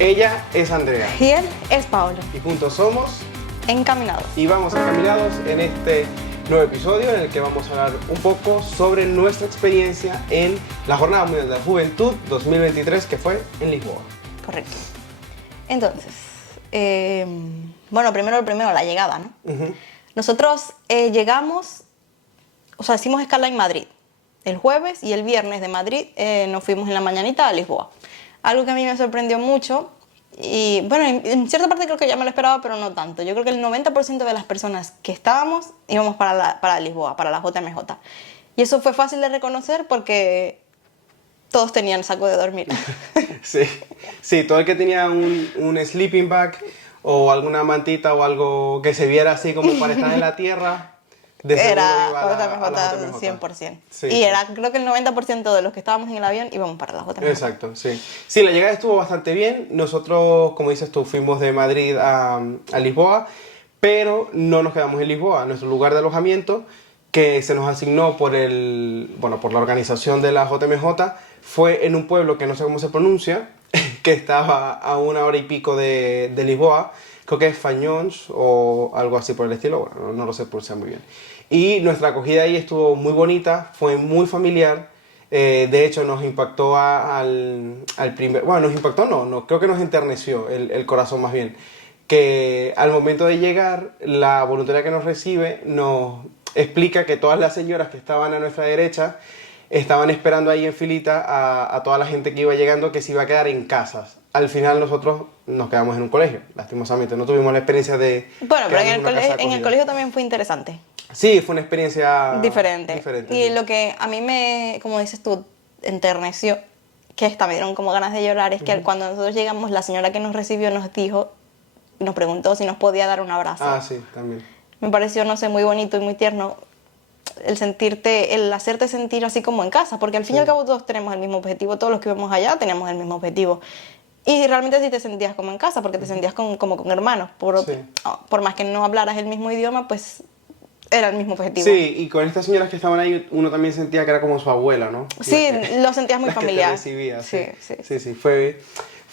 Ella es Andrea. Y él es Pablo. Y juntos somos Encaminados. y vamos encaminados en este nuevo episodio en el que vamos a hablar un poco sobre nuestra experiencia en la Jornada Mundial de la Juventud 2023 que fue en Lisboa. Correcto. Entonces, bueno, primero la llegada, ¿no? Nosotros llegamos, o sea, hicimos escala en Madrid. El jueves y el viernes de Madrid nos fuimos en la mañanita a Lisboa. Algo que a mí me sorprendió mucho, y bueno, en cierta parte creo que ya me lo esperaba, pero no tanto. Yo creo que el 90% de las personas que estábamos íbamos para Lisboa, para la JMJ. Y eso fue fácil de reconocer porque todos tenían saco de dormir. Sí, todo el que tenía un sleeping bag o alguna mantita o algo que se viera así como para estar en la tierra, de seguro Era iba a la JMJ. 100%. Sí, y sí. Era, creo que el 90% de los que estábamos en el avión íbamos para la JMJ. Exacto, sí. Sí, la llegada estuvo bastante bien. Nosotros, como dices tú, fuimos de Madrid a Lisboa, pero no nos quedamos en Lisboa. Nuestro lugar de alojamiento, que se nos asignó por la organización de la JMJ, fue en un pueblo que no sé cómo se pronuncia, que estaba a 1 hora y pico de Lisboa. Creo que es Fañons o algo así por el estilo, bueno, no lo sé pronunciar muy bien. Y nuestra acogida ahí estuvo muy bonita, fue muy familiar. De hecho, nos impactó al primer... Bueno, nos impactó, no, creo que nos enterneció el corazón más bien. Que al momento de llegar, la voluntaria que nos recibe nos explica que todas las señoras que estaban a nuestra derecha estaban esperando ahí en filita a toda la gente que iba llegando que se iba a quedar en casas. Al final nosotros nos quedamos en un colegio, lastimosamente. No tuvimos la experiencia de... Bueno, pero quedarnos en el colegio también fue interesante. Sí, fue una experiencia Diferente. Y sí. lo que a mí me, como dices tú, enterneció, que hasta me dieron como ganas de llorar, es que cuando nosotros llegamos, la señora que nos recibió nos dijo, nos preguntó si nos podía dar un abrazo. Ah, sí, también. Me pareció, no sé, muy bonito y muy tierno el hacerte sentir así como en casa, porque al fin y al cabo todos tenemos el mismo objetivo, todos los que íbamos allá teníamos el mismo objetivo. Y realmente sí te sentías como en casa, porque te sentías como con hermanos. Por más que no hablaras el mismo idioma, pues era el mismo objetivo. Sí, y con estas señoras que estaban ahí, uno también sentía que era como su abuela, ¿no? Sí, lo sentías muy la familiar. Que te recibía, sí. Sí. Fue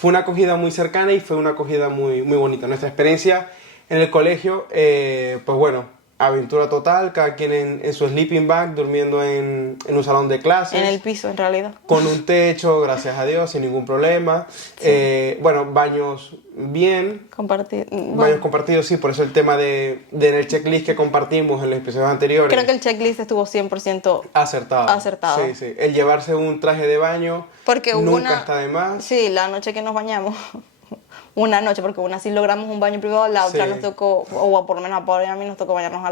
una acogida muy cercana y fue una acogida muy, muy bonita. Nuestra experiencia en el colegio, pues bueno, aventura total, cada quien en su sleeping bag, durmiendo en un salón de clases. En el piso, en realidad. Con un techo, gracias a Dios, sin ningún problema. Sí. Bueno, baños bien. Baños compartidos, sí, por eso el tema en el checklist que compartimos en los episodios anteriores. Creo que el checklist estuvo 100% acertado. Sí. El llevarse un traje de baño porque nunca está de más. Sí, la noche que nos bañamos, una noche, porque una sí logramos un baño privado, la otra nos tocó, o por lo menos a Pablo y a mí nos tocó bañarnos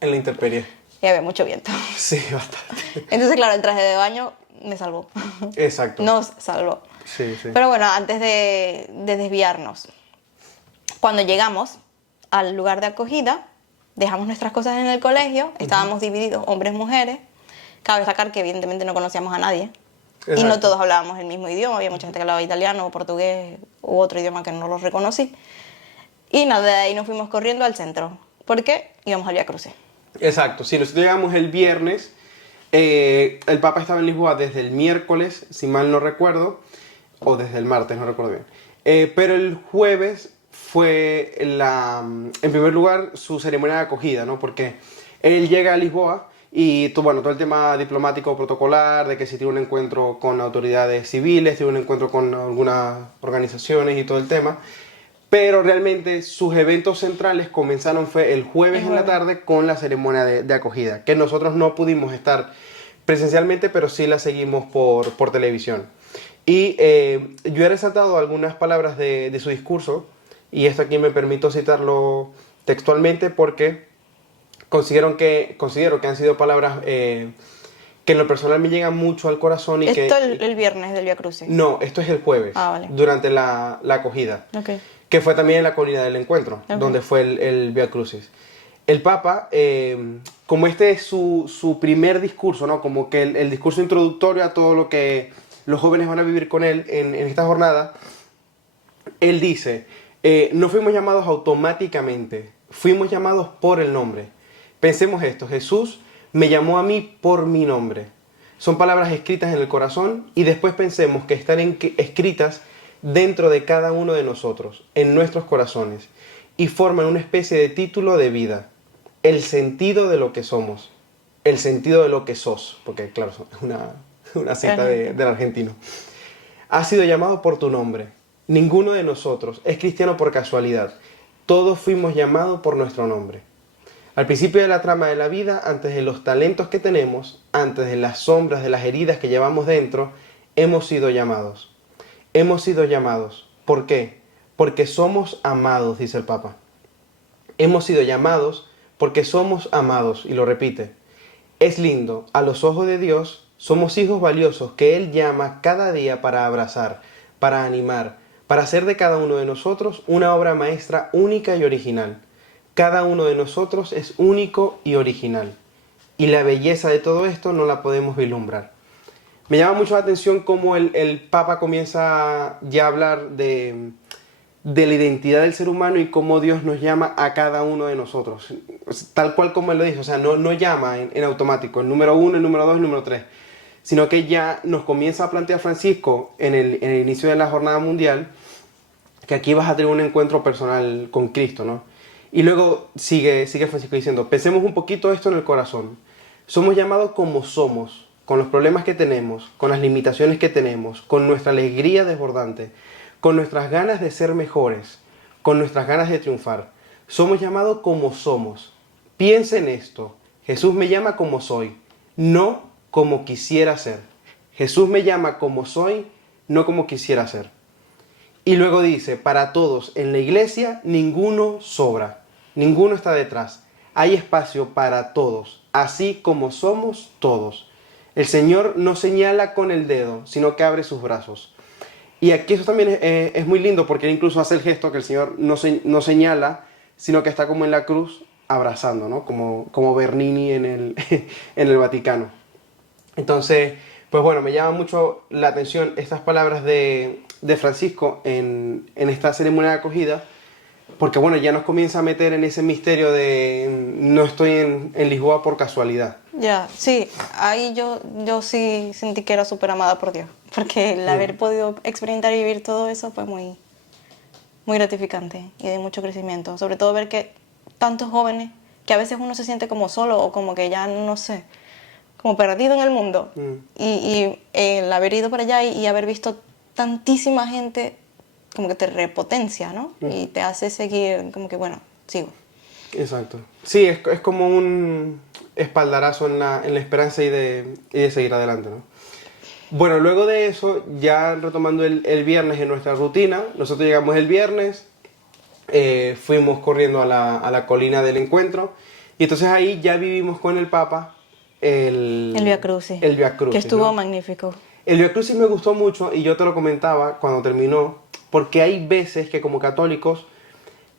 en la intemperie. Y había mucho viento. Sí, bastante. Entonces, claro, el traje de baño me salvó. Exacto. Nos salvó. Sí. Pero bueno, antes de desviarnos, cuando llegamos al lugar de acogida, dejamos nuestras cosas en el colegio, estábamos divididos, hombres, mujeres. Cabe destacar que evidentemente no conocíamos a nadie. Exacto. Y no todos hablábamos el mismo idioma, había mucha gente que hablaba italiano, portugués u otro idioma que no lo reconocí. Y nada, de ahí nos fuimos corriendo al centro, porque íbamos al Vía Crucis. Exacto, sí, nosotros llegamos el viernes, el Papa estaba en Lisboa desde el miércoles, si mal no recuerdo, o desde el martes, no recuerdo bien. Pero el jueves fue, en primer lugar, su ceremonia de acogida, ¿no? Porque él llega a Lisboa y todo el tema diplomático protocolar, de que se tiene un encuentro con autoridades civiles, tiene un encuentro con algunas organizaciones y todo el tema. Pero realmente sus eventos centrales fue el jueves en la tarde con la ceremonia de acogida, que nosotros no pudimos estar presencialmente, pero sí la seguimos por televisión. Y yo he resaltado algunas palabras de su discurso, y esto aquí me permito citarlo textualmente porque considero que han sido palabras que en lo personal me llegan mucho al corazón. ¿Esto el viernes del Vía Crucis? No, esto es el jueves, vale. Durante la acogida. Okay. Que fue también en la comunidad del encuentro, donde fue el Vía Crucis. El Papa, como este es su primer discurso, ¿no? Como que el discurso introductorio a todo lo que los jóvenes van a vivir con él en esta jornada, él dice, no fuimos llamados automáticamente, fuimos llamados por el nombre. Pensemos esto, Jesús me llamó a mí por mi nombre. Son palabras escritas en el corazón y después pensemos que están escritas dentro de cada uno de nosotros, en nuestros corazones, y forman una especie de título de vida, el sentido de lo que somos, el sentido de lo que sos, porque claro, es una cita del argentino. Has sido llamado por tu nombre. Ninguno de nosotros es cristiano por casualidad. Todos fuimos llamados por nuestro nombre. Al principio de la trama de la vida, antes de los talentos que tenemos, antes de las sombras, de las heridas que llevamos dentro, hemos sido llamados. Hemos sido llamados. ¿Por qué? Porque somos amados, dice el Papa. Hemos sido llamados porque somos amados, y lo repite. Es lindo, a los ojos de Dios, somos hijos valiosos que Él llama cada día para abrazar, para animar, para hacer de cada uno de nosotros una obra maestra única y original. Cada uno de nosotros es único y original. Y la belleza de todo esto no la podemos vislumbrar. Me llama mucho la atención cómo el Papa comienza ya a hablar de la identidad del ser humano y cómo Dios nos llama a cada uno de nosotros. Tal cual como Él lo dice, o sea, no llama en automático, el número 1, el número 2, el número 3, sino que ya nos comienza a plantear Francisco en el inicio de la jornada mundial, que aquí vas a tener un encuentro personal con Cristo, ¿no? Y luego sigue Francisco diciendo, pensemos un poquito esto en el corazón. Somos llamados como somos, con los problemas que tenemos, con las limitaciones que tenemos, con nuestra alegría desbordante, con nuestras ganas de ser mejores, con nuestras ganas de triunfar. Somos llamados como somos. Piensa en esto. Jesús me llama como soy, no como quisiera ser. Jesús me llama como soy, no como quisiera ser. Y luego dice, para todos en la iglesia ninguno sobra, ninguno está detrás. Hay espacio para todos, así como somos todos. El Señor no señala con el dedo, sino que abre sus brazos. Y aquí eso también es muy lindo, porque él incluso hace el gesto que el Señor no señala, sino que está como en la cruz abrazando, ¿no? Como Bernini en el Vaticano. Entonces, pues bueno, me llama mucho la atención estas palabras de Francisco en esta ceremonia de acogida, porque bueno, ya nos comienza a meter en ese misterio de no estoy en Lisboa por casualidad. Ya, sí, ahí yo sí sentí que era súper amada por Dios, porque el haber podido experimentar y vivir todo eso fue muy, muy gratificante y de mucho crecimiento. Sobre todo ver que tantos jóvenes, que a veces uno se siente como solo o como que ya no sé, como perdido en el mundo. Y el haber ido para allá y haber visto tantísima gente, como que te repotencia, ¿no? Y te hace seguir, como que bueno, sigo. Exacto. Sí, es como un espaldarazo en la esperanza y de seguir adelante, ¿no? Bueno, luego de eso, ya retomando el viernes en nuestra rutina, nosotros llegamos el viernes, fuimos corriendo a la colina del encuentro, y entonces ahí ya vivimos con el Papa el Via Crucis. El Via Crucis, que estuvo ¿no? magnífico. El Via Crucis me gustó mucho, y yo te lo comentaba cuando terminó, porque hay veces que como católicos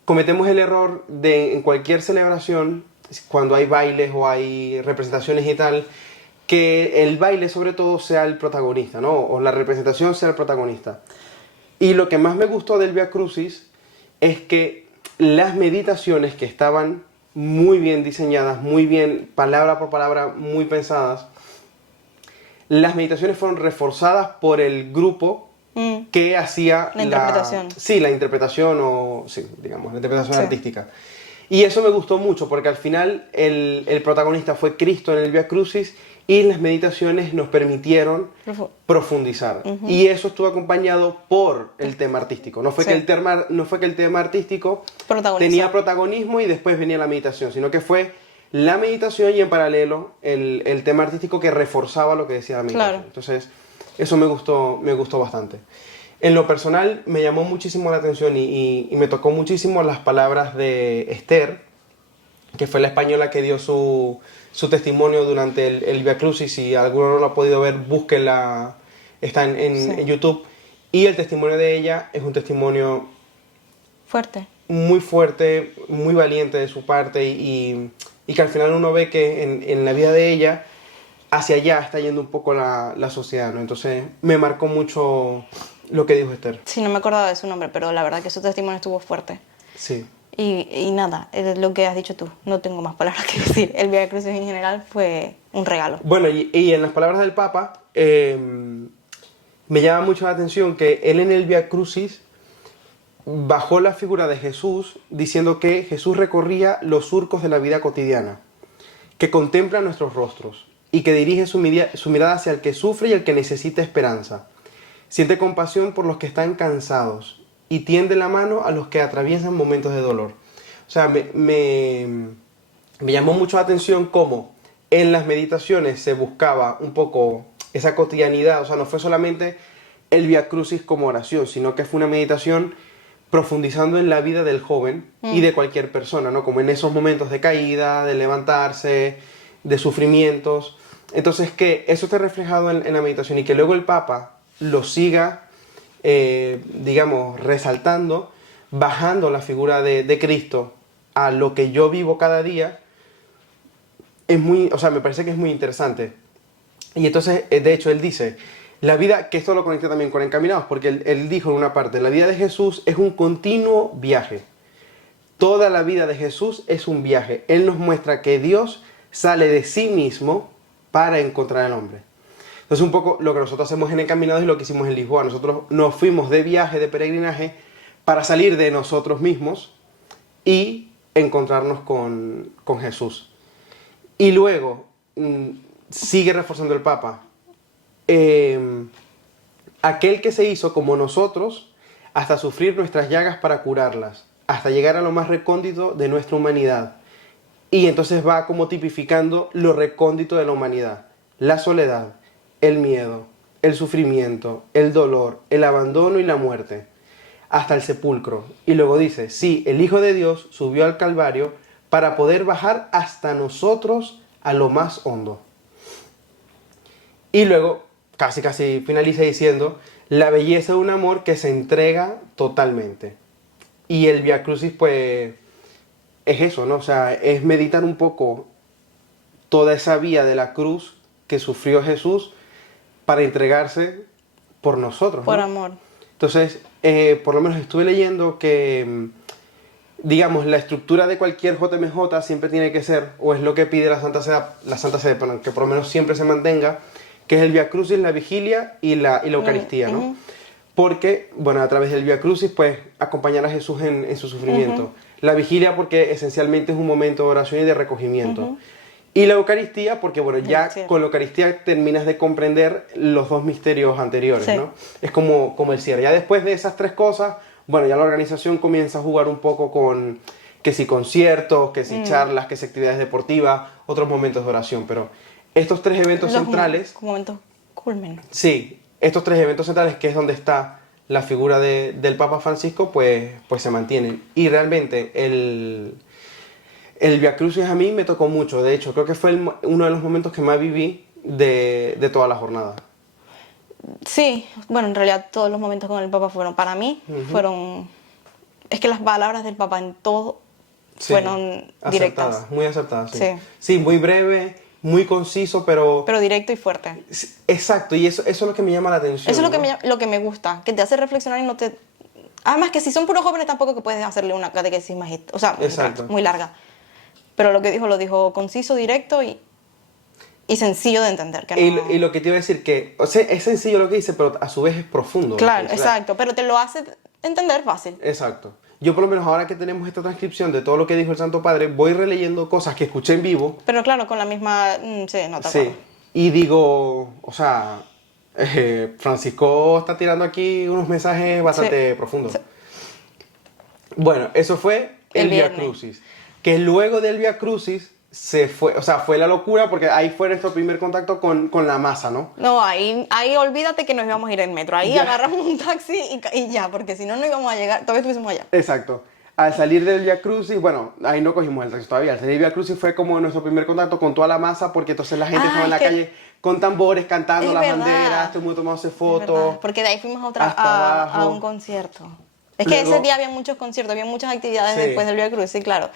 cometemos el error de en cualquier celebración, cuando hay bailes o hay representaciones y tal, que el baile sobre todo sea el protagonista, ¿no? O la representación sea el protagonista. Y lo que más me gustó del Via Crucis es que las meditaciones, que estaban muy bien diseñadas, muy bien, palabra por palabra, muy pensadas, las meditaciones fueron reforzadas por el grupo que hacía la interpretación. Sí, la interpretación, digamos, la interpretación Sí. artística. Y eso me gustó mucho, porque al final el protagonista fue Cristo en el Via Crucis, y las meditaciones nos permitieron profundizar. Y eso estuvo acompañado por el tema artístico. No fue, Sí. que el tema artístico tenía protagonismo y después venía la meditación, sino que fue la meditación y en paralelo el tema artístico que reforzaba lo que decía la meditación. Claro. Entonces, eso me gustó bastante. En lo personal, me llamó muchísimo la atención y me tocó muchísimo las palabras de Esther, que fue la española que dio su testimonio durante el Via Crucis. Si alguno no lo ha podido ver, búsquenla, está en YouTube. Y el testimonio de ella es un testimonio fuerte, muy fuerte, muy valiente de su parte, y que al final uno ve que en la vida de ella, hacia allá está yendo un poco la sociedad, ¿no? Entonces me marcó mucho lo que dijo Esther. Sí, no me acordaba de su nombre, pero la verdad que su testimonio estuvo fuerte. Sí. Y nada, es lo que has dicho tú, no tengo más palabras que decir. El Via Crucis en general fue un regalo. Bueno, y en las palabras del Papa, me llama mucho la atención que él en el Vía Crucis bajó la figura de Jesús diciendo que Jesús recorría los surcos de la vida cotidiana, que contempla nuestros rostros y que dirige su mirada hacia el que sufre y el que necesita esperanza. Siente compasión por los que están cansados y tiende la mano a los que atraviesan momentos de dolor. O sea, me llamó mucho la atención cómo en las meditaciones se buscaba un poco esa cotidianidad. O sea, no fue solamente el Vía Crucis como oración, sino que fue una meditación profundizando en la vida del joven y de cualquier persona, ¿no? Como en esos momentos de caída, de levantarse, de sufrimientos. Entonces, que eso esté reflejado en la meditación y que luego el Papa lo siga, digamos, resaltando, bajando la figura de Cristo a lo que yo vivo cada día, es muy, o sea, me parece que es muy interesante. Y entonces, de hecho, él dice, la vida, que esto lo conecté también con Encaminados, porque él dijo en una parte, la vida de Jesús es un continuo viaje. Toda la vida de Jesús es un viaje. Él nos muestra que Dios sale de sí mismo para encontrar al hombre. Entonces, un poco lo que nosotros hacemos en Encaminados es lo que hicimos en Lisboa. Nosotros nos fuimos de viaje, de peregrinaje, para salir de nosotros mismos y encontrarnos con Jesús. Y luego, sigue reforzando el Papa, aquel que se hizo como nosotros hasta sufrir nuestras llagas para curarlas, hasta llegar a lo más recóndito de nuestra humanidad. Y entonces va como tipificando lo recóndito de la humanidad: la soledad, el miedo, el sufrimiento, el dolor, el abandono y la muerte, hasta el sepulcro. Y luego dice, sí, el Hijo de Dios subió al Calvario para poder bajar hasta nosotros a lo más hondo. Y luego casi finaliza diciendo, la belleza de un amor que se entrega totalmente. Y el Vía Crucis, pues, es eso, ¿no? O sea, es meditar un poco toda esa vía de la cruz que sufrió Jesús para entregarse por nosotros, ¿no? Por amor. Entonces, por lo menos estuve leyendo que, digamos, la estructura de cualquier JMJ siempre tiene que ser, o es lo que pide la Santa Sede, perdón, que por lo menos siempre se mantenga, que es el Vía Crucis, la vigilia y la Eucaristía, ¿no? Porque, bueno, a través del Vía Crucis, pues, acompañar a Jesús en su sufrimiento. La vigilia porque esencialmente es un momento de oración y de recogimiento. Y la Eucaristía porque, bueno, ya con la Eucaristía terminas de comprender los dos misterios anteriores, ¿no? Es como el cierre. Ya después de esas tres cosas, bueno, ya la organización comienza a jugar un poco con, que si conciertos, que si charlas, que si actividades deportivas, otros momentos de oración, pero estos tres eventos centrales... Momentos culmen. Sí, estos tres eventos centrales, que es donde está la figura del Papa Francisco, pues se mantienen. Y realmente el Vía Crucis a mí me tocó mucho. De hecho, creo que fue uno de los momentos que más viví de toda la jornada. Sí, bueno, en realidad todos los momentos con el Papa fueron, para mí, fueron... Es que las palabras del Papa en todo fueron directas. Muy acertadas, sí. Sí. Sí, muy breve, muy conciso, pero... Pero directo y fuerte. Exacto, y eso es lo que me llama la atención. Eso es ¿no? lo que me gusta, que te hace reflexionar y no te... Además que si son puros jóvenes tampoco que puedes hacerle una catequesis magistral, o sea, muy larga. Pero lo dijo conciso, directo y sencillo de entender. Que no... y lo que te iba a decir, que o sea, es sencillo lo que dice, pero a su vez es profundo. Claro, exacto, pero te lo hace entender fácil. Exacto. Yo por lo menos ahora que tenemos esta transcripción de todo lo que dijo el Santo Padre, voy releyendo cosas que escuché en vivo. Pero claro, con la misma... sí, no te Sí, y digo, o sea, Francisco está tirando aquí unos mensajes bastante profundos. Sí. Bueno, eso fue el Vía Crucis. Que luego del Vía Crucis se fue, o sea, fue la locura porque ahí fue nuestro primer contacto con la masa, ¿no? No, ahí olvídate que nos íbamos a ir en metro. Ahí ya agarramos un taxi y ya, porque si no, no íbamos a llegar, todavía estuviésemos allá. Exacto. Al salir del Vía Crucis, bueno, ahí no cogimos el taxi todavía. Al salir del Vía Crucis fue como nuestro primer contacto con toda la masa, porque entonces la gente estaba en la calle con tambores, cantando las banderas, todo el mundo tomándose fotos. Porque de ahí fuimos a un concierto. Es que luego, ese día había muchos conciertos, había muchas actividades después del Vía Crucis, sí, claro.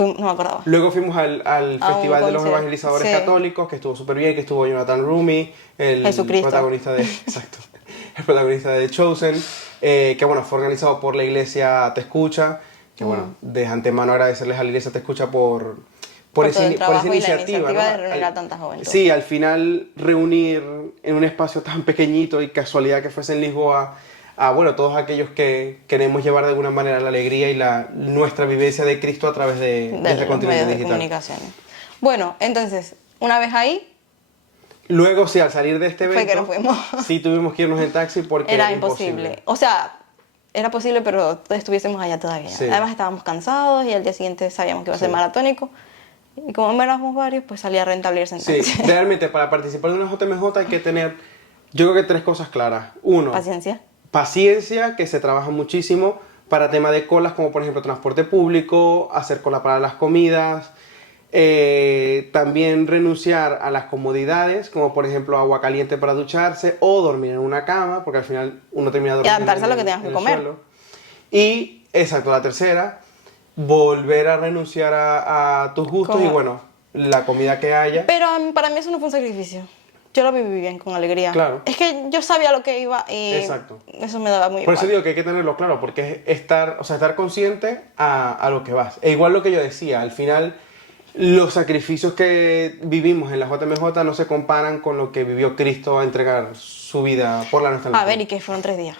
No me acordaba. Luego fuimos al Festival de los Evangelizadores Católicos, que estuvo súper bien, que estuvo Jonathan Rumi, el protagonista de el protagonista de The Chosen, que bueno, fue organizado por la Iglesia Te Escucha, que bueno, de antemano agradecerles a la Iglesia Te Escucha por por todo el trabajo y la iniciativa, iniciativa ¿no? de reunir a tanta juventud. Sí, al final reunir en un espacio tan pequeñito y casualidad que fuese en Lisboa a bueno, todos aquellos que queremos llevar de alguna manera la alegría y nuestra vivencia de Cristo a través de este los continente medios de digital. comunicación. Bueno, entonces, una vez ahí, Luego, sí, al salir de este evento, fue que nos fuimos. sí tuvimos que irnos en taxi porque Era imposible. O sea, era posible, pero estuviésemos allá todavía. Sí. Además estábamos cansados y al día siguiente sabíamos que iba a ser Sí. maratónico. Y como éramos varios, pues salía rentable irse en Sí, taxi. realmente para participar de una JMJ hay que tener, yo creo que 3 cosas claras. Uno, Paciencia. paciencia, que se trabaja muchísimo para tema de colas, como por ejemplo transporte público, hacer cola para las comidas, también renunciar a las comodidades, como por ejemplo agua caliente para ducharse o dormir en una cama, porque al final uno termina durmiendo adaptarse a lo que en tengas que el comer. suelo. Y, exacto, la tercera, volver a renunciar a tus gustos y Como- bueno, la comida que haya. Pero para mí eso no fue un sacrificio. Yo lo viví bien, con alegría. Claro. Es que yo sabía lo que iba y Exacto. eso me daba muy Por eso igual. digo que hay que tenerlo claro, porque es estar, o sea, estar consciente a lo que vas. E igual lo que yo decía, al final los sacrificios que vivimos en la JMJ no se comparan con lo que vivió Cristo a entregar su vida por la nuestra A ver, nación. y que fueron 3 días.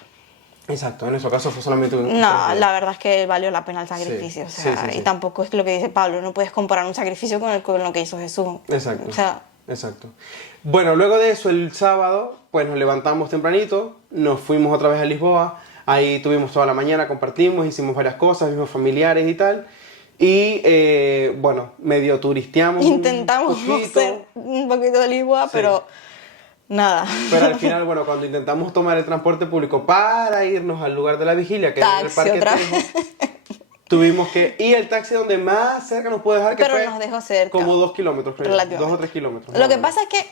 Exacto, en ese caso fue solamente un... No, la verdad es que valió la pena el sacrificio. Sí, O sea, sí, sí, y sí. tampoco es lo que dice Pablo, no puedes comparar un sacrificio con lo que hizo Jesús. Exacto. O sea, Exacto. Bueno, luego de eso, el sábado, pues nos levantamos tempranito, nos fuimos otra vez a Lisboa, ahí tuvimos toda la mañana, compartimos, hicimos varias cosas, vimos familiares y tal, y bueno, medio turisteamos intentamos un poquito, hacer un poquito de Lisboa, Sí. pero nada. pero al final, bueno, cuando intentamos tomar el transporte público para irnos al lugar de la vigilia, que era el Taxi Parque otra Trejo, vez. tuvimos que ir al taxi donde más cerca nos puede dejar, que Pero fue nos dejó cerca. como 2 kilómetros, creo, 2 Relativamente. o 3 kilómetros. Lo más o que menos. pasa es que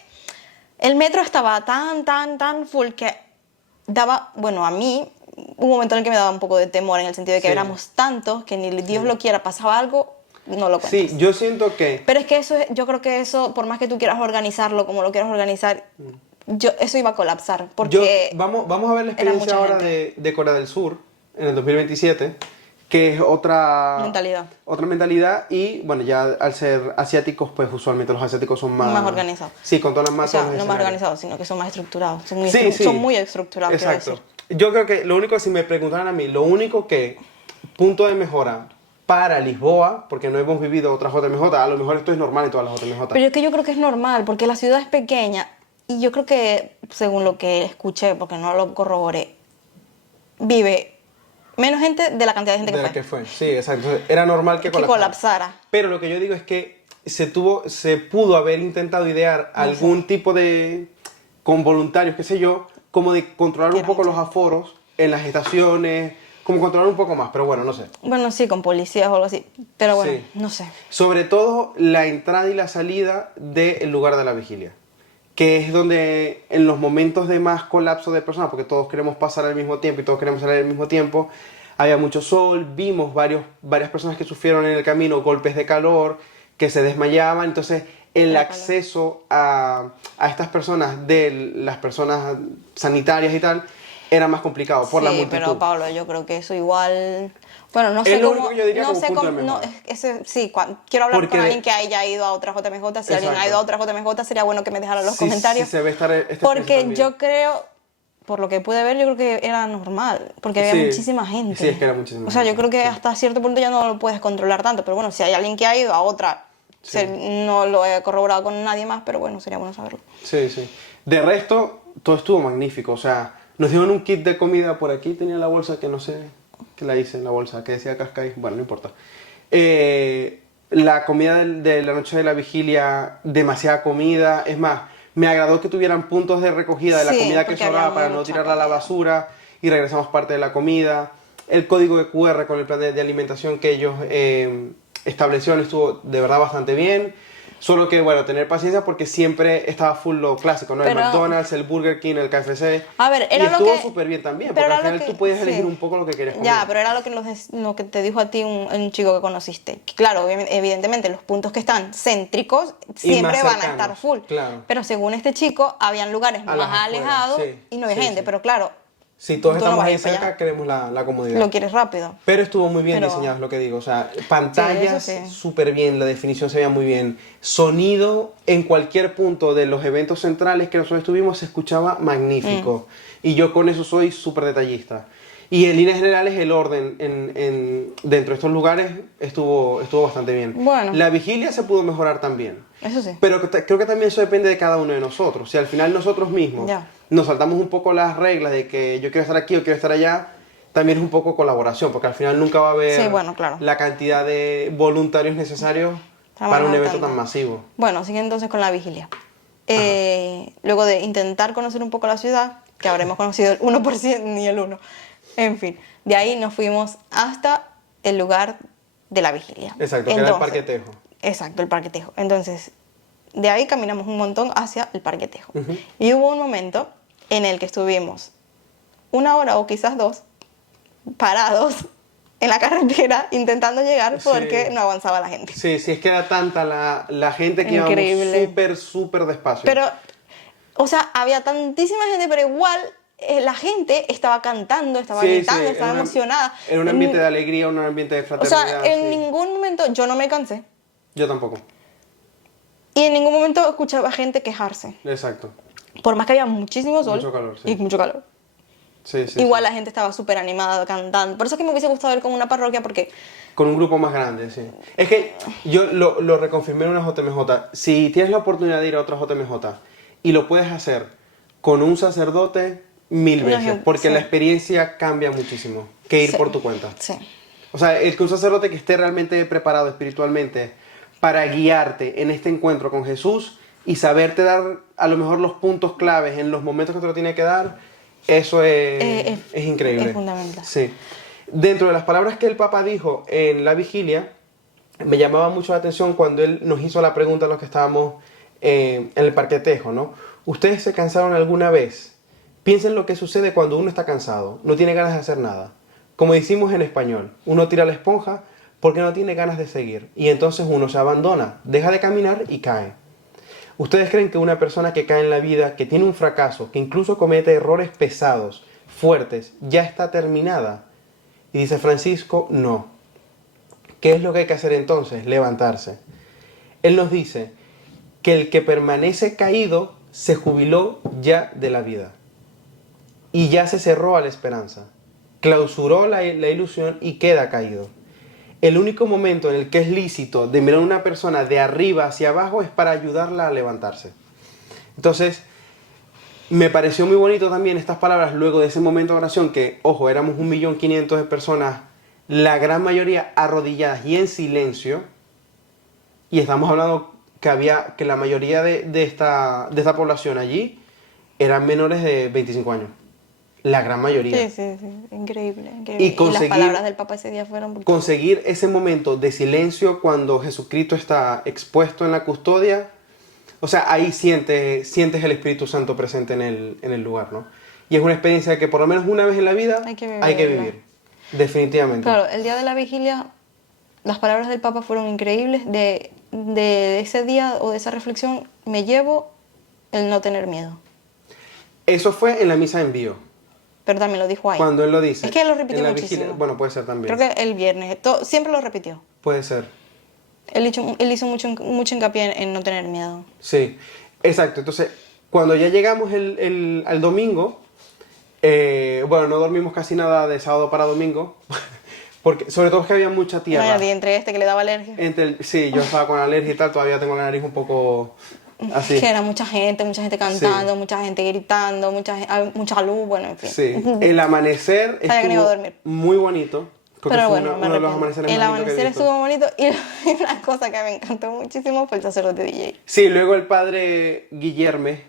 el metro estaba tan full que daba, bueno, a mí hubo un momento en el que me daba un poco de temor en el sentido de que Sí. éramos tantos que ni Dios lo quiera, pasaba algo, no lo cuentas. Sí, yo siento que... Pero es que eso, yo creo que eso, por más que tú quieras organizarlo como lo quieras organizar, eso iba a colapsar. Porque Vamos a ver la era experiencia mucha ahora gente. de Corea del Sur en el 2027, que es otra Mentalidad. Otra mentalidad y bueno, ya al ser asiáticos, pues usualmente los asiáticos son más... Más organizados. Sí, con todas las O masas. sea, en los no más escenarios. organizados, sino que son más estructurados. Son muy, Sí, sí. son muy estructurados, quiero Exacto. decir. Yo creo que lo único, si me preguntaran a mí, lo único que punto de mejora para Lisboa, porque no hemos vivido otra JMJ, a lo mejor esto es normal en todas las JMJ. Pero es que yo creo que es normal, porque la ciudad es pequeña y yo creo que, según lo que escuché, porque no lo corroboré, vive menos gente de la cantidad de gente de que la fue. que fue. Sí, exacto. Era normal que Que colapsara. Pero lo que yo digo es que se pudo haber intentado idear algún tipo de, con voluntarios, qué sé yo, como de controlar un Quiero poco mucho. los aforos en las estaciones, como controlar un poco más, pero bueno, no sé. Bueno, sí, con policías o algo así. Pero bueno, Sí. no sé. Sobre todo la entrada y la salida del lugar de la vigilia, que es donde en los momentos de más colapso de personas, porque todos queremos pasar al mismo tiempo y todos queremos salir al mismo tiempo, había mucho sol, vimos varias personas que sufrieron en el camino golpes de calor, que se desmayaban, entonces el Era acceso a estas personas, las personas sanitarias y tal, era más complicado por la Sí, multitud. pero Pablo, yo creo que eso igual... Bueno, no Es sé lo cómo... único que yo diría no como sé punto cómo... de No, mejora. sí, quiero hablar Porque con alguien que haya ido a otra JMJ. Si alguien ha Exacto. ido a otra JMJ, sería bueno que me dejara en los Sí, comentarios. sí se ve esta experiencia Porque también. yo creo, por lo que pude ver, yo creo que era normal. Porque había Sí. muchísima gente. Sí, es que era muchísima O sea, yo gente, creo que sí. hasta cierto punto ya no lo puedes controlar tanto. Pero bueno, si hay alguien que ha ido a otra, Sí. no lo he corroborado con nadie más, pero bueno, sería bueno saberlo. Sí, sí. De resto, todo estuvo magnífico. O sea, nos dieron un kit de comida por aquí. Tenía la bolsa que no sé qué la hice en la bolsa, que decía Cascais. Bueno, no importa. La comida de la noche de la vigilia, demasiada comida. Es más, me agradó que tuvieran puntos de recogida de la Sí, comida que porque sobraba había para no mucha tirarla a la comida. basura y regresamos parte de la comida. El código de QR con el plan de alimentación que ellos establecieron estuvo de verdad bastante bien. Solo que, bueno, tener paciencia porque siempre estaba full lo clásico, ¿no? El Pero- McDonald's, el Burger King, el KFC. A ver, era y lo estuvo que- súper bien también, pero porque al era lo final que- tú podías elegir sí. un poco lo que querías comer. Ya, pero era lo que te dijo a ti un chico que conociste. Que claro, evidentemente los puntos que están céntricos siempre más van a cercanos, estar full. claro. Pero según este chico, habían lugares A más las afueras, alejados sí, y no había sí, gente. sí. Pero claro, Si todos Tú no estamos vas a ahí ir para cerca, allá. queremos la comodidad. Lo quieres rápido. Pero estuvo muy bien Pero- diseñado, es lo que digo. O sea, pantallas Sí, eso sí. súper bien, la definición se veía muy bien. Sonido en cualquier punto de los eventos centrales que nosotros estuvimos se escuchaba magnífico. Y yo con eso soy súper detallista. Y en líneas generales el orden dentro de estos lugares estuvo bastante bien. Bueno. La vigilia se pudo mejorar también. Eso sí. Pero creo que también eso depende de cada uno de nosotros. Si al final nosotros mismos Ya. nos saltamos un poco las reglas de que yo quiero estar aquí o quiero estar allá, también es un poco colaboración, porque al final nunca va a haber Sí, bueno, claro. la cantidad de voluntarios necesarios Para para un manejar evento tan tanto. masivo. Bueno, sigue entonces con la vigilia. Luego de intentar conocer un poco la ciudad, que habremos conocido el 1%, ni el 1%. En fin, de ahí nos fuimos hasta el lugar de la vigilia. Exacto, que era el Parque Tejo. Exacto, el Parque Tejo. Entonces, de ahí caminamos un montón hacia el Parque Tejo. Y hubo un momento en el que estuvimos 1 hora o quizás 2 parados en la carretera intentando llegar porque Sí. no avanzaba la gente. Sí, sí, es que era tanta la gente que Increíble. íbamos súper, súper despacio. Pero, o sea, había tantísima gente, pero igual la gente estaba cantando, estaba Sí, gritando, sí, estaba era emocionada. Era un ambiente de alegría, un ambiente de O fraternidad. sea, en sí. ningún momento yo no me cansé Yo tampoco. y en ningún momento escuchaba gente quejarse. Exacto. Por más que había muchísimo sol Mucho calor, sí. y mucho calor. Sí, sí, Igual sí. la gente estaba súper animada cantando. Por eso es que me hubiese gustado ir con una parroquia porque Con un grupo más grande, sí. Es que yo lo reconfirmé en una JMJ. Si tienes la oportunidad de ir a otra JMJ y lo puedes hacer con un sacerdote, 1000 No, veces. Porque sí. la experiencia cambia muchísimo que ir Sí. por tu cuenta. sí. O sea, el que un sacerdote que esté realmente preparado espiritualmente para guiarte en este encuentro con Jesús y saberte dar a lo mejor los puntos claves en los momentos que te lo tiene que dar, eso es increíble. es fundamental. Sí. Dentro de las palabras que el Papa dijo en la vigilia, me llamaba mucho la atención cuando él nos hizo la pregunta a los que estábamos en el Parque Tejo, ¿no? ¿Ustedes se cansaron alguna vez? Piensen lo que sucede cuando uno está cansado, no tiene ganas de hacer nada. Como decimos en español, uno tira la esponja porque no tiene ganas de seguir y entonces uno se abandona, deja de caminar y cae. ¿Ustedes creen que una persona que cae en la vida, que tiene un fracaso, que incluso comete errores pesados, fuertes, ya está terminada? Y dice Francisco, no. ¿Qué es lo que hay que hacer entonces? Levantarse. Él nos dice que el que permanece caído se jubiló ya de la vida y ya se cerró a la esperanza, clausuró la ilusión y queda caído. El único momento en el que es lícito de mirar a una persona de arriba hacia abajo es para ayudarla a levantarse. Entonces, me pareció muy bonito también estas palabras luego de ese momento de oración que, ojo, éramos 1.500.000 de personas, la gran mayoría arrodilladas y en silencio, y estamos hablando que la mayoría de esta población allí eran menores de 25 años. La gran mayoría. Sí, sí, sí. Increíble. increíble. Y conseguir- las palabras del Papa ese día fueron brutales. Conseguir ese momento de silencio cuando Jesucristo está expuesto en la custodia, o sea, ahí sientes el Espíritu Santo presente en el lugar, ¿no? Y es una experiencia que por lo menos una vez en la vida Hay que hay que vivirla. vivir. Definitivamente. Claro, el día de la vigilia, las palabras del Papa fueron increíbles. De ese día o de esa reflexión me llevo el no tener miedo. Eso fue en la misa en vivo, Pero también lo dijo ahí. cuando él lo dice. Es que él lo repitió en la muchísimo. vigilia. Bueno, puede ser también. Creo que el viernes, siempre lo repitió. Puede ser. Él hizo mucho hincapié en no tener miedo. Sí, exacto. Entonces, cuando ya llegamos al domingo, bueno, no dormimos casi nada de sábado para domingo, porque sobre todo es que había mucha tierra. Y entre este que le daba alergia. Sí, yo estaba con alergia y tal, todavía tengo la nariz un poco así. Que era mucha gente cantando, mucha gente gritando, mucha luz, bueno, en fin. Sí, el amanecer Sabía que no iba a estuvo dormir. muy bonito. Creo que Pero fue bueno, uno de los amaneceres el más bonitos que he amanecer visto. estuvo bonito y una cosa que me encantó muchísimo fue el sacerdote DJ. Sí, luego el padre Guillerme,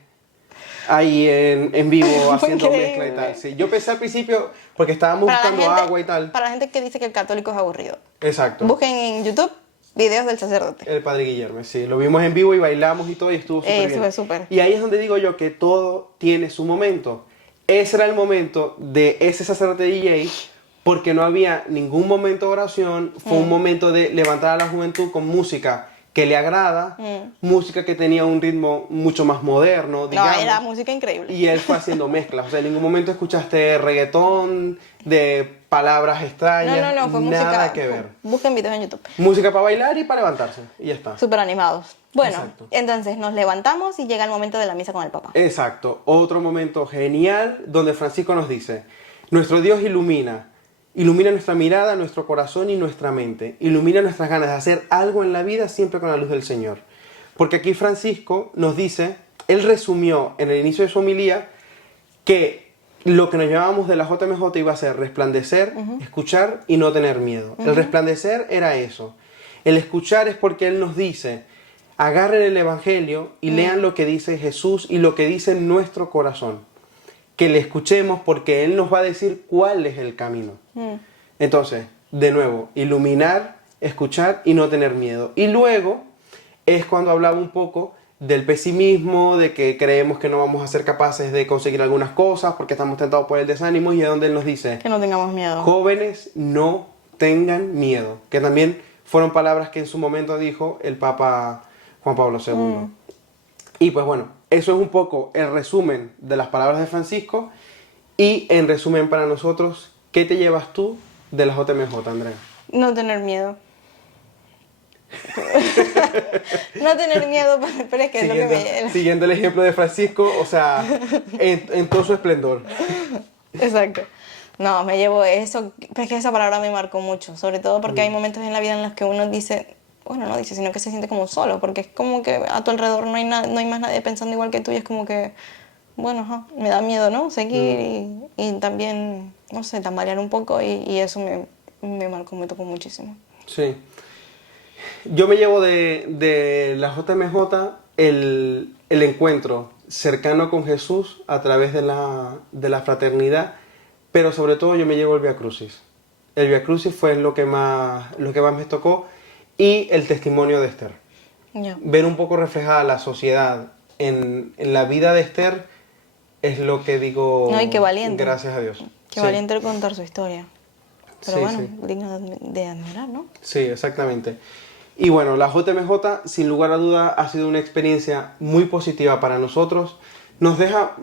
ahí en vivo haciendo Increíble. mezcla y tal. Sí, yo pensé al principio, porque estábamos buscando agua y tal. Para la gente que dice que el católico es aburrido. Exacto. Busquen en YouTube videos del sacerdote. El padre Guillermo, sí. Lo vimos en vivo y bailamos y todo y estuvo súper bien. Fue súper. Y ahí es donde digo yo que todo tiene su momento. Ese era el momento de ese sacerdote DJ porque no había ningún momento de oración. Fue un momento de levantar a la juventud con música que le agrada, música que tenía un ritmo mucho más moderno, digamos. No, era música increíble. Y él fue haciendo mezclas, o sea, en ningún momento escuchaste reggaetón, de palabras extrañas, No, fue nada música. que ver. Busquen videos en YouTube. Música para bailar y para levantarse, y ya está. Súper animados. Bueno, Exacto. entonces nos levantamos y llega el momento de la misa con el papá. Exacto, otro momento genial donde Francisco nos dice, nuestro Dios ilumina nuestra mirada, nuestro corazón y nuestra mente, ilumina nuestras ganas de hacer algo en la vida siempre con la luz del Señor. Porque aquí Francisco nos dice, él resumió en el inicio de su homilía que lo que nos llevábamos de la JMJ iba a ser resplandecer, escuchar y no tener miedo. El resplandecer era eso. El escuchar es porque él nos dice, agarren el Evangelio y lean lo que dice Jesús y lo que dice nuestro corazón. Que le escuchemos porque él nos va a decir cuál es el camino. Entonces, de nuevo, iluminar, escuchar y no tener miedo. Y luego es cuando hablaba un poco del pesimismo, de que creemos que no vamos a ser capaces de conseguir algunas cosas porque estamos tentados por el desánimo, y es donde él nos dice que no tengamos miedo. Jóvenes, no tengan miedo. Que también fueron palabras que en su momento dijo el Papa Juan Pablo II. Y pues bueno, eso es un poco el resumen de las palabras de Francisco. Y en resumen para nosotros, ¿qué te llevas tú de la JMJ, Andrea? No tener miedo. No tener miedo, pero es que es lo que me... Siguiendo el ejemplo de Francisco, o sea, en todo su esplendor. Exacto. No, me llevo eso, pero es que esa palabra me marcó mucho, sobre todo porque hay momentos en la vida en los que uno dice, bueno, no dice, sino que se siente como solo, porque es como que a tu alrededor no hay más nadie pensando igual que tú, y es como que, bueno, me da miedo, ¿no? Seguir y también, no sé, tambalear un poco, y eso me marcó, me tocó muchísimo. Sí. Yo me llevo de la JMJ el encuentro cercano con Jesús a través de la fraternidad, pero sobre todo yo me llevo el Vía Crucis. El Vía Crucis fue lo que más me tocó, y el testimonio de Esther. Yeah. Ver un poco reflejada la sociedad en la vida de Esther es lo que digo. No, y qué valiente. Gracias a Dios. Qué valiente el contar su historia. Pero Sí, bueno, sí. digno de admirar, ¿no? Sí, exactamente. Y bueno, la JMJ, sin lugar a duda, ha sido una experiencia muy positiva para nosotros. Nos deja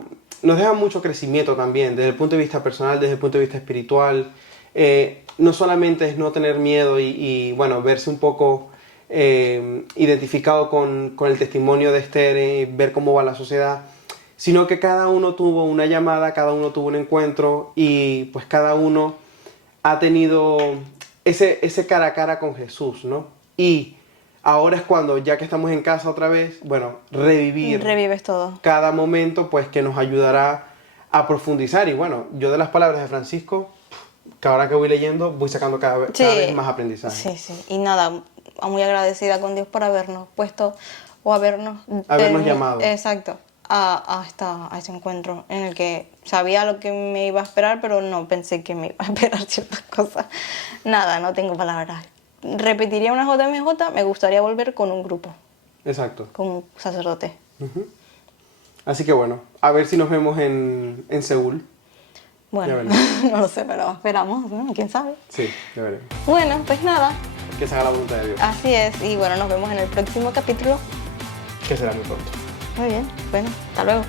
mucho crecimiento también, desde el punto de vista personal, desde el punto de vista espiritual. No solamente es no tener miedo y bueno, verse un poco identificado con el testimonio de Esther, ver cómo va la sociedad, sino que cada uno tuvo una llamada, cada uno tuvo un encuentro, y pues cada uno ha tenido ese cara a cara con Jesús, ¿no? Y ahora es cuando, ya que estamos en casa otra vez, bueno, Revives todo. cada momento, pues que nos ayudará a profundizar. Y bueno, yo de las palabras de Francisco, que ahora que voy leyendo, voy sacando cada vez más aprendizaje. Sí, sí. Y nada, muy agradecida con Dios por habernos puesto o habernos llamado. Exacto. A este encuentro en el que sabía lo que me iba a esperar, pero no pensé que me iba a esperar ciertas cosas. Nada, no tengo palabras. Repetiría una JMJ, me gustaría volver con un grupo, Exacto. con un sacerdote. Así que bueno, a ver si nos vemos en Seúl. Bueno, Ya veremos. no lo sé, pero esperamos, ¿no? ¿Quién sabe? Sí, ya veremos. Bueno, pues nada, Que se haga la voluntad de Dios. así es. Y bueno, nos vemos en el próximo capítulo. Que será muy pronto. Muy bien, bueno, hasta luego.